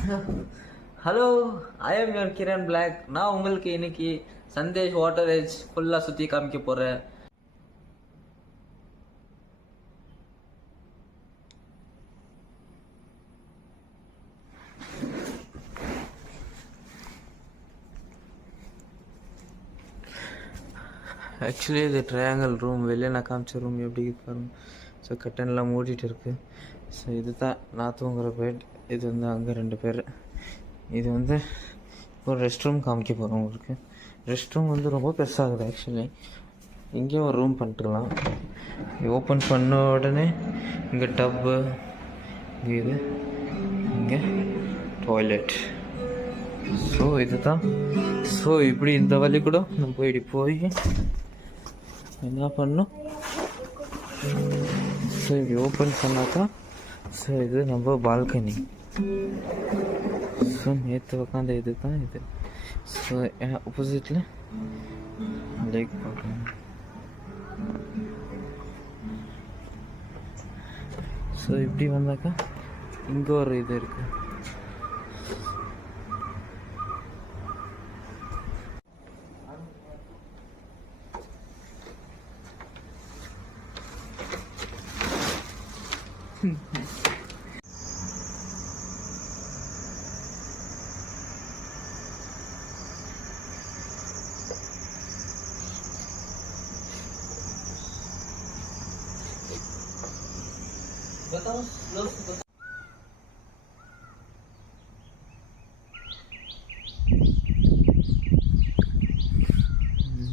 Hello, I am your Kiran blog. நான் உங்களுக்கு இன்னைக்கு சந்தேஷ் வாட்டர் எட்ஜ் ஃபுல்லாக சுற்றி காமிக்க போகிறேன். ஆக்சுவலி இது ட்ரையாங்கல் ரூம். வெளியே நான் காமிச்ச ரூம் எப்படி பாருங்க. ஸோ கட்டன்லாம் மூடிட்டு இருக்கு. ஸோ இது தான் நான் தூங்குற பெட். இது வந்து அங்கே 2 பேர். இது வந்து ஒரு ரெஸ்ட் ரூம் காமிக்க போகிறோம் உங்களுக்கு. ரெஸ்ட் ரூம் வந்து ரொம்ப பெருசாகுது. ஆக்சுவலி இங்கே ஒரு ரூம் பண்ணிட்டுலாம். ஓப்பன் பண்ண உடனே இங்கே டப்பு, இது இங்கே டாய்லெட். ஸோ இது தான். ஸோ இப்படி இந்த வழி கூட நம்ம இப்படி போய் என்ன பண்ணணும். ஸோ இப்படி ஓப்பன் பண்ணாக்கா ஸோ இது நம்ம பால்கனி. ஸோ நேற்று உட்காந்த இது தான் இது. ஸோ ஆப்போசிட்டில் லேக் பார்க்கணும். ஸோ இப்படி வந்தாக்கா இங்கே ஒரு இது இருக்குது.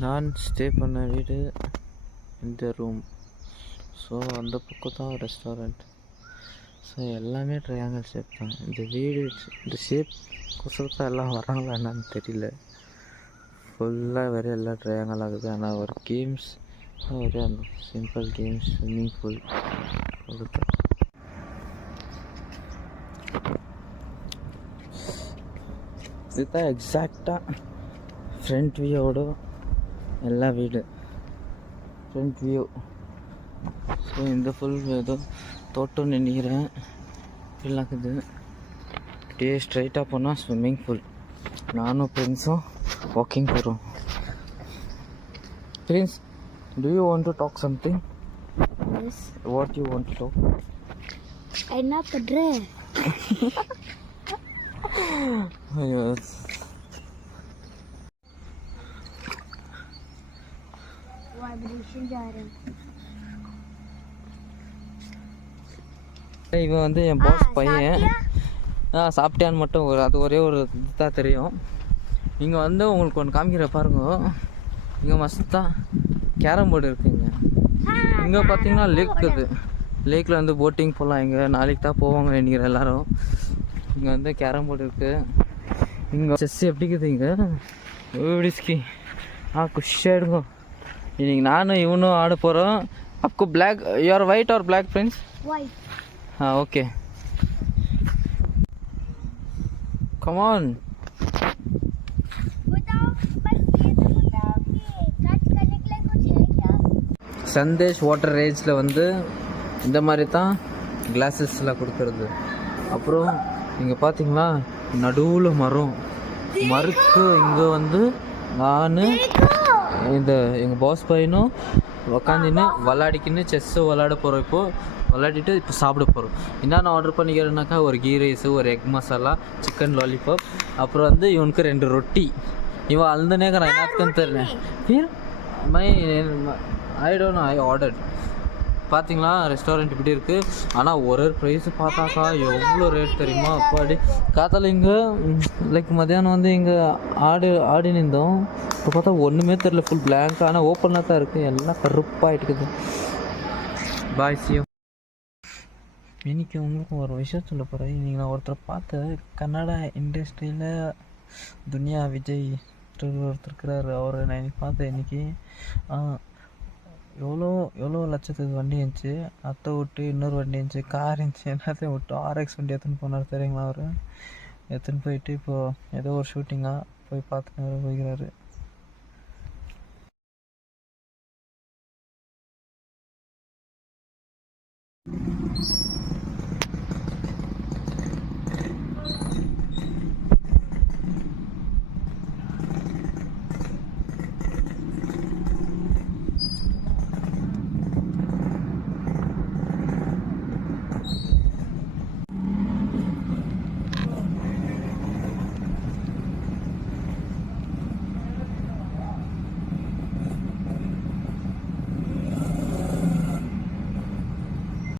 நான் ஸ்டே பண்ண வீடு இந்த ரூம். ஸோ அந்த பக்கம் தான் ரெஸ்டாரண்ட். ஸோ எல்லாமே ட்ரையாங்கல் ஷேப் தான். இந்த வீடு இந்த ஷேப் கொசரத்தான் எல்லாம் வராங்களா என்னன்னு தெரியல. ஃபுல்லாக வேறு எல்லாம் ட்ரையாங்கல் ஆகுது. ஆனால் ஒரு கேம்ஸ் ஒரு சிம்பிள் கேம்ஸ், ஸ்விம்மிங் பூல் கொடுத்தேன். இதுதான் எக்ஸாக்டாக ஃப்ரண்ட் வியூவோட எல்லா வீடு ஃப்ரண்ட் வியூ. ஸோ இந்த ஃபுல் ஏதோ தோட்டம் நினைக்கிறேன். ஃபுல்லாகுது. அப்படியே ஸ்ட்ரைட்டாக போனால் ஸ்விம்மிங் பூல். நானும் ஃப்ரெண்ட்ஸும் வாக்கிங் போகிறோம். Friends, do you want to talk something? Yes. What you want to talk? என்ன பண்ற? Yes. वाइब्रेशन जा रहा है. இவன் வந்து என் பாஸ் பையன். சாப்பிட்டியான்னு மட்டும் அது ஒரே ஒரு இதுதான் தெரியும். இங்கே வந்து உங்களுக்கு ஒன்று காமிக்கிற பாருங்க. இங்கே மஸ்தான் கேரம் போர்டு இருக்குங்க. இங்கே பார்த்தீங்கன்னா லேக் இருக்குது. லேக்கில் வந்து போட்டிங் போகலாம். இங்கே நாளைக்கு தான் போவாங்க நினைக்கிறேன் எல்லோரும். இங்கே வந்து கேரம் போர்டு இருக்குது. இங்கே செஸ் எப்படி இருக்குது இங்கே எப்படிஸ்கி குஷியாகிடுங்க. இன்னைக்கு நானும் இவனும் ஆட போகிறோம். आपको ब्लैक योर वाइट और ब्लैक फ्रेंड्स? वाइट. हाँ okay, come on. Sandesh water ரேஜில் வந்து இந்த மாதிரி தான் கிளாஸஸ்லாம் கொடுக்கறது. அப்புறம் இங்கே பார்த்தீங்களா நடுவில் மருக்கு இங்கே வந்து நான் இந்த எங்கள் பாஸ் பையனும் உக்காந்துன்னு விளாடிக்கின்னு செஸ்ஸு விளாட போகிறோம். இப்போது விளாடிட்டு இப்போ சாப்பிட போகிறோம். என்னென்ன ஆர்டர் பண்ணிக்கிறேன்னாக்கா ஒரு கீ ரைஸு, ஒரு எக் மசாலா, சிக்கன் லாலிபாப், அப்புறம் வந்து இவனுக்கு 2 ரொட்டி. இவன் அழுதுனேக்கிறான் என்னத்துக்குன்னு தெரியல. I don't know, I ordered. பார்த்தீங்களா ரெஸ்டாரண்ட் இப்படி இருக்குது. ஆனால் ஒரு ப்ரைஸு பார்த்தாக்கா எவ்வளோ ரேட் தெரியுமா? அப்பாடி காத்தால இங்கே லைக் மத்தியானம் வந்து இங்கே ஆடி நின்றோம். இப்போ பார்த்தா ஒன்றுமே தெரில, ஃபுல் பிளாங்க். ஆனால் ஓப்பனாக தான் இருக்குது. எல்லாம் கருப்பாகிட்டுக்குது. பாய் சியோ. இன்றைக்கி உங்களுக்கும் ஒரு விஷயம் சொல்ல போகிறேன். இன்றைக்கி நான் ஒருத்தரை பார்த்தேன். கன்னடா இண்டஸ்ட்ரியில் துனியா விஜய் ஒருத்தர் இருக்கிறாரு. அவரை நான் இன்றைக்கி பார்த்தேன். இன்றைக்கி எவ்வளோ லட்சத்துக்கு வண்டி இருந்துச்சு. அத்தை விட்டு இன்னொரு வண்டி இருந்துச்சு, கார் இருந்துச்சு, எல்லாத்தையும் விட்டு RX வண்டி எடுத்துன்னு போனார் தெரியுங்களா. அவர் எடுத்துன்னு போயிட்டு இப்போது ஏதோ ஒரு ஷூட்டிங்காக போய் பார்த்துன்னு போய்க்கிறாரு.